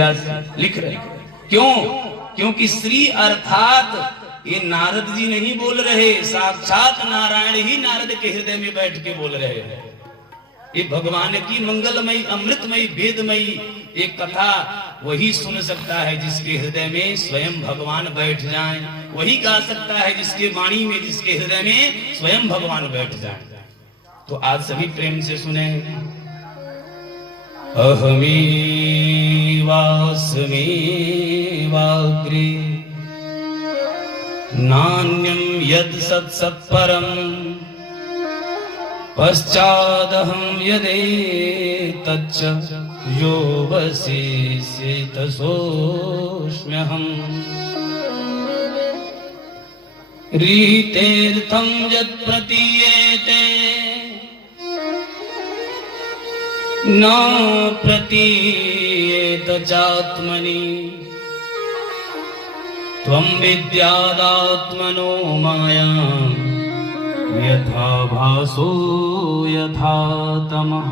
व्यास लिख रहे हैं। क्यों? क्योंकि श्री अर्थात ये नारद जी नहीं बोल रहे, साक्षात नारायण ही नारद के हृदय में बैठ के बोल रहे हैं। ये भगवान की मंगलमयी अमृतमयी वेदमयी एक कथा वही सुन सकता है जिसके हृदय में स्वयं भगवान बैठ जाएं। वही गा सकता है जिसके वाणी में, जिसके हृदय में स्वयं भगवान बैठ जाएं। तो आज सभी प्रेम से सुने। अहमेवास्मि वाग्रे नान्यं यद् सत्सत्परं पश्चादहं यदेतच्च यो वसेष्येत सोऽस्म्यहम्। रीतेऽर्थं यत् प्रतीयेते न प्रतीयेत चात्मनि। त्वं विद्यादात्मनो मायां यथा भासो यथा तमः।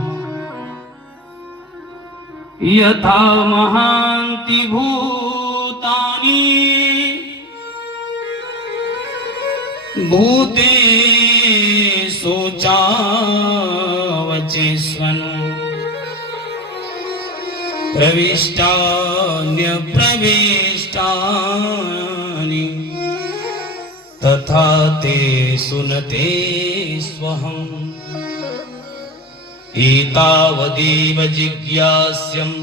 यथा महान्ति भूतानि भूतेषु चावचेष्वन् प्रविष्टान्यप्रविष्टानि तथा ते सुनते स्वहम्। एतावदेव जिज्ञास्यम्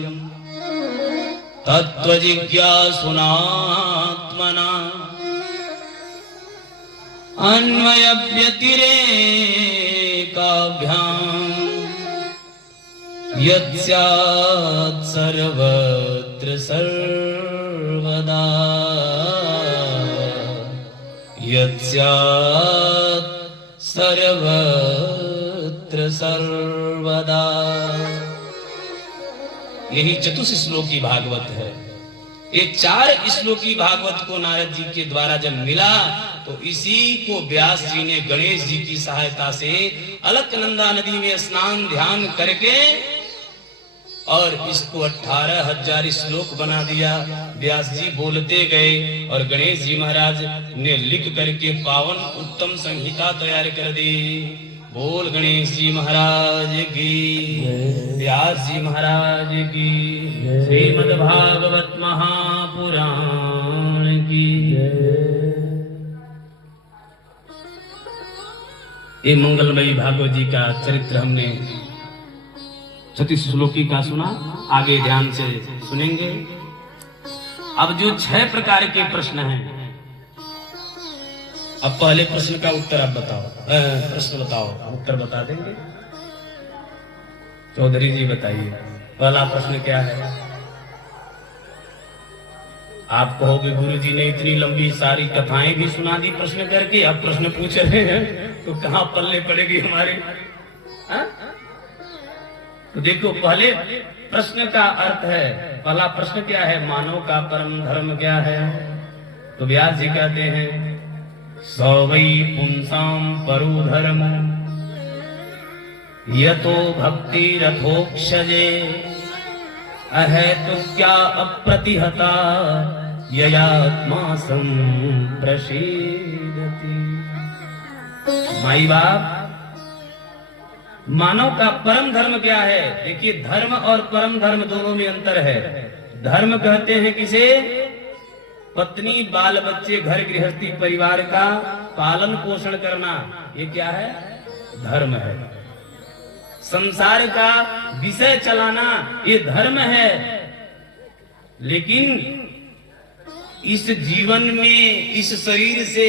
तत्त्वजिज्ञासुनात्मना अन्वयव्यतिरेकाभ्याम् यत् स्यात् सर्वत्र सर्वदा। यत् स्यात् सर्वत्र सर्वदा। यही चतुश्लोकी भागवत है। ये 4 श्लोकी भागवत को नारद जी के द्वारा जब मिला तो इसी को व्यास जी ने गणेश जी की सहायता से अलकनंदा नदी में स्नान ध्यान करके और इसको 18,000 श्लोक बना दिया। व्यास जी बोलते गए और गणेश जी महाराज ने लिख करके पावन उत्तम संहिता तैयार कर दी। बोल गणेश जी महाराज की, व्यास जी महाराज की, श्रीमद्भागवत महापुराण की। ये मंगलमयी भागवत जी का चरित्र हमने 36 श्लोकी का सुना। आगे ध्यान से सुनेंगे। अब जो 6 प्रकार के प्रश्न हैं, अब पहले प्रश्न का उत्तर आप बताओ। प्रश्न बताओ, उत्तर बता देंगे। चौधरी जी बताइए, पहला प्रश्न क्या है? आप कहोगे गुरु जी ने इतनी लंबी सारी कथाएं भी सुना दी प्रश्न करके, अब प्रश्न पूछ रहे हैं तो कहां पल्ले पड़ेगी हमारे? तो देखो, पहले प्रश्न का अर्थ है, पहला प्रश्न क्या है? मानव का परम धर्म क्या है? तो व्यास जी कहते हैं सौ वै पुंसाम परो धर्म यतो भक्ति रथोक्षजे अहेतु क्या अप्रतिहता ययात्मा संप्रसीदति। माई बाप, मानव का परम धर्म क्या है? देखिए, धर्म और परम धर्म दोनों में अंतर है। धर्म कहते हैं किसे? पत्नी, बाल बच्चे, घर गृहस्थी परिवार का पालन पोषण करना, ये क्या है? धर्म है। संसार का विषय चलाना, ये धर्म है। लेकिन इस जीवन में, इस शरीर से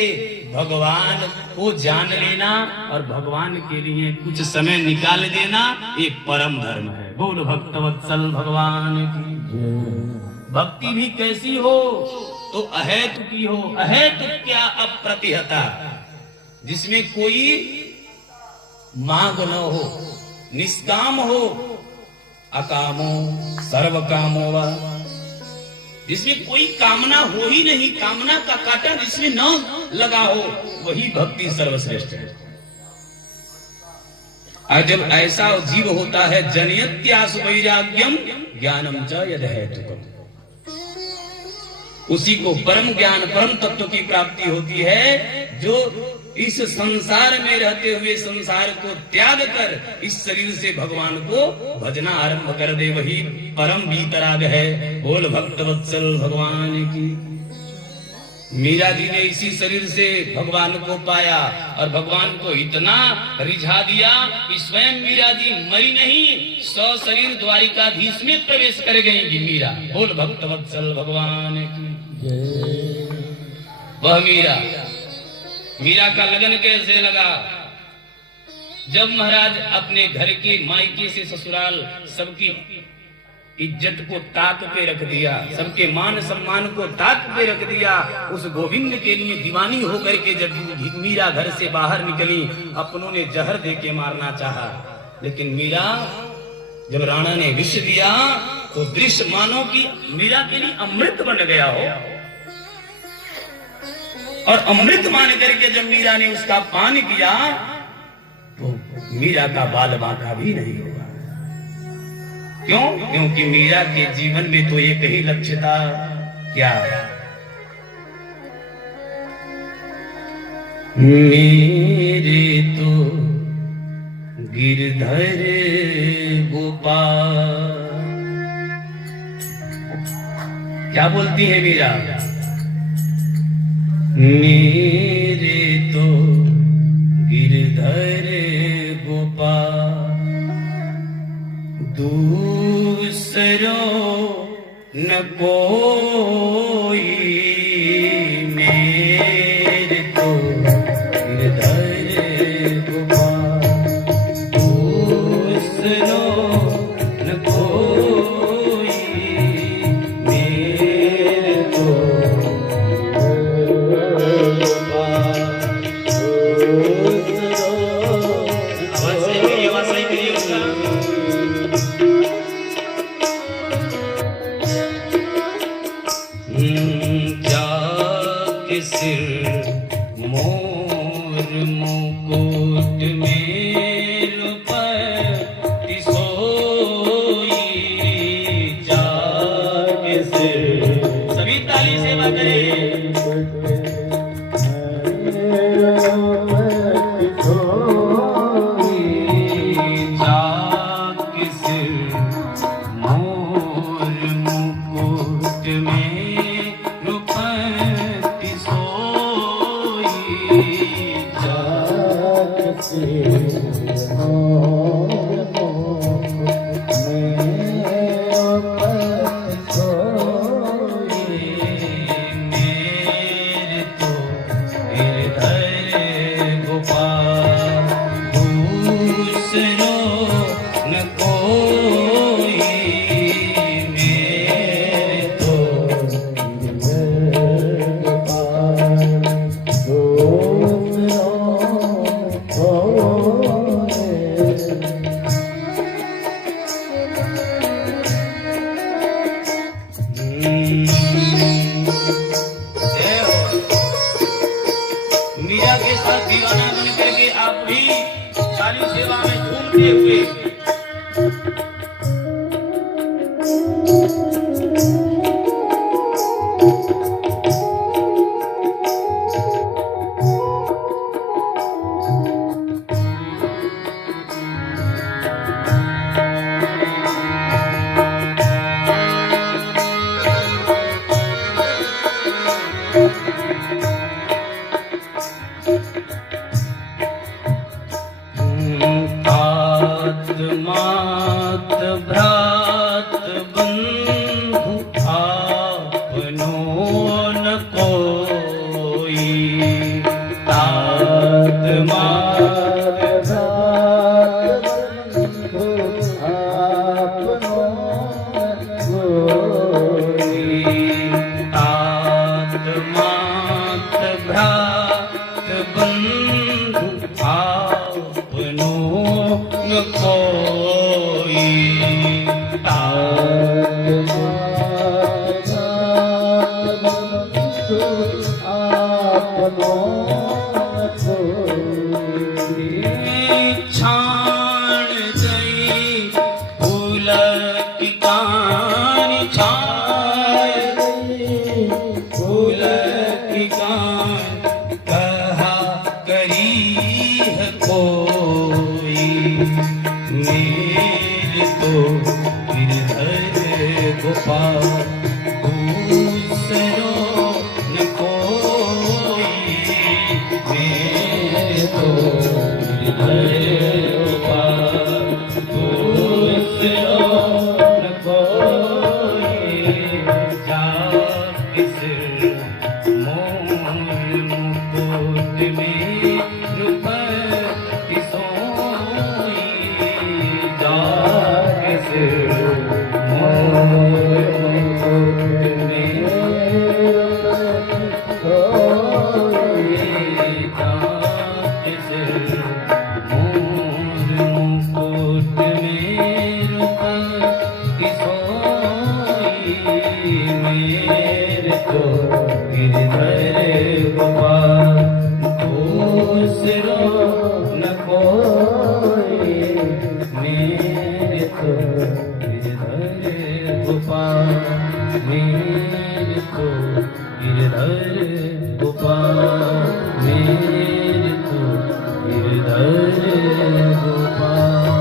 भगवान को जान लेना और भगवान के लिए कुछ समय निकाल देना, ये परम धर्म है। बोल भक्तवत्सल भगवान की। भक्ति भी कैसी हो? तो अहेतु की हो। अहेतु क्या? अप्रतिहता, जिसमें कोई मांग न हो, निष्काम हो। अकामो सर्व कामो वा, जिसमें कोई कामना हो ही नहीं, कामना का कांटा जिसमें न लगा हो, वही भक्ति सर्वश्रेष्ठ है। और जब ऐसा जीव होता है, जनयत्यासु वैराग्यम ज्ञानम च यद हेतुकम्, उसी को परम ज्ञान परम तत्व की प्राप्ति होती है, जो इस संसार में रहते हुए संसार को त्याग कर इस शरीर से भगवान को भजना आरंभ कर दे, वही परम वीतराग है। बोल भक्तवत्सल भगवान की। मीरा जी ने इसी शरीर से भगवान को पाया और भगवान को इतना रिझा दिया कि स्वयं मीरा जी मरी नहीं, 100 शरीर द्वारिकाधीश में प्रवेश कर गई मीरा। बोल भक्तवत्सल भगवान की। वह मीरा का लगन कैसे लगा? जब महाराज अपने घर के मायके से ससुराल सबकी इज्जत को ताक पे रख दिया, सबके मान सम्मान को ताक पे रख दिया, उस गोविंद के लिए दीवानी होकर के जब मीरा घर से बाहर निकली, अपनों ने जहर दे के मारना चाहा, लेकिन मीरा जब राणा ने विष दिया तो दृश्य मानो कि मीरा के लिए अमृत बन गया हो, और अमृत मान करके जब मीरा ने उसका पान किया तो मीरा का बाल बांका भी नहीं होगा। क्यों? क्योंकि मीरा के जीवन में तो एक ही लक्ष्य था, क्या? मेरे तो गिरधर गोपाल। क्या बोलती है मीरा? मेरे तो गिरधर गोपाल, दूसरो न कोई, मेरे तो गिरधर गोपाल, दूसरो न कोई, मेरे तो मोर मुकुट में लुपति सोई, जाके सिर। सभी ताली सेवा करें। जाके सिर मोर मुकुट में मीरा के साथ दीवाना बन करके आप भी सारी सेवा में झूमते हुए मात भ्रात बंधु आपनो न कोई, तात मात भ्रात बंधु आपनो न कोई, तात मात भ्रात बंधु आपनो न कोई, छाण गई फूल की कानी, छाण गई गोपाल दूसरों न कोई मेरे तो गोपाल दूसरों न कोई जा किस मोर मुकुट में रुपति सोई जा किस मोर मुकुट में सोई जा किस मोर मुकुट में रुपति सोई मेरे तो गिरधर गोपाल दूसरों न कोई मेरे तो गिरधर गोपाल मेरे तो गिरधर गोपाल मेरे तो गिरधर गोपाल।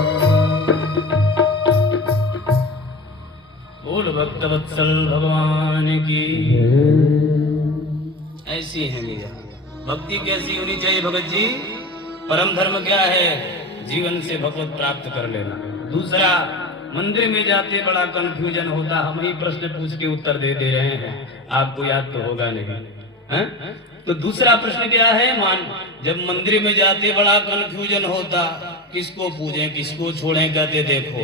बोल भक्तवत्सल भगवान की। ऐसी है लीला। भक्ति कैसी होनी चाहिए भगत जी? परम धर्म क्या है? जीवन से भगवत प्राप्त कर लेना। दूसरा, मंदिर में जाते बड़ा कंफ्यूजन होता, हम ही प्रश्न पूछ के उत्तर दे दे रहे हैं, आपको याद तो होगा नहीं है? तो दूसरा प्रश्न क्या है? जब मंदिर में जाते बड़ा कंफ्यूजन होता, किसको पूजें किसको छोड़ें, कहते देखो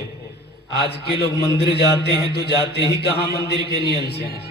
आज के लोग मंदिर जाते हैं तो जाते ही कहाँ मंदिर के नियम से हैं,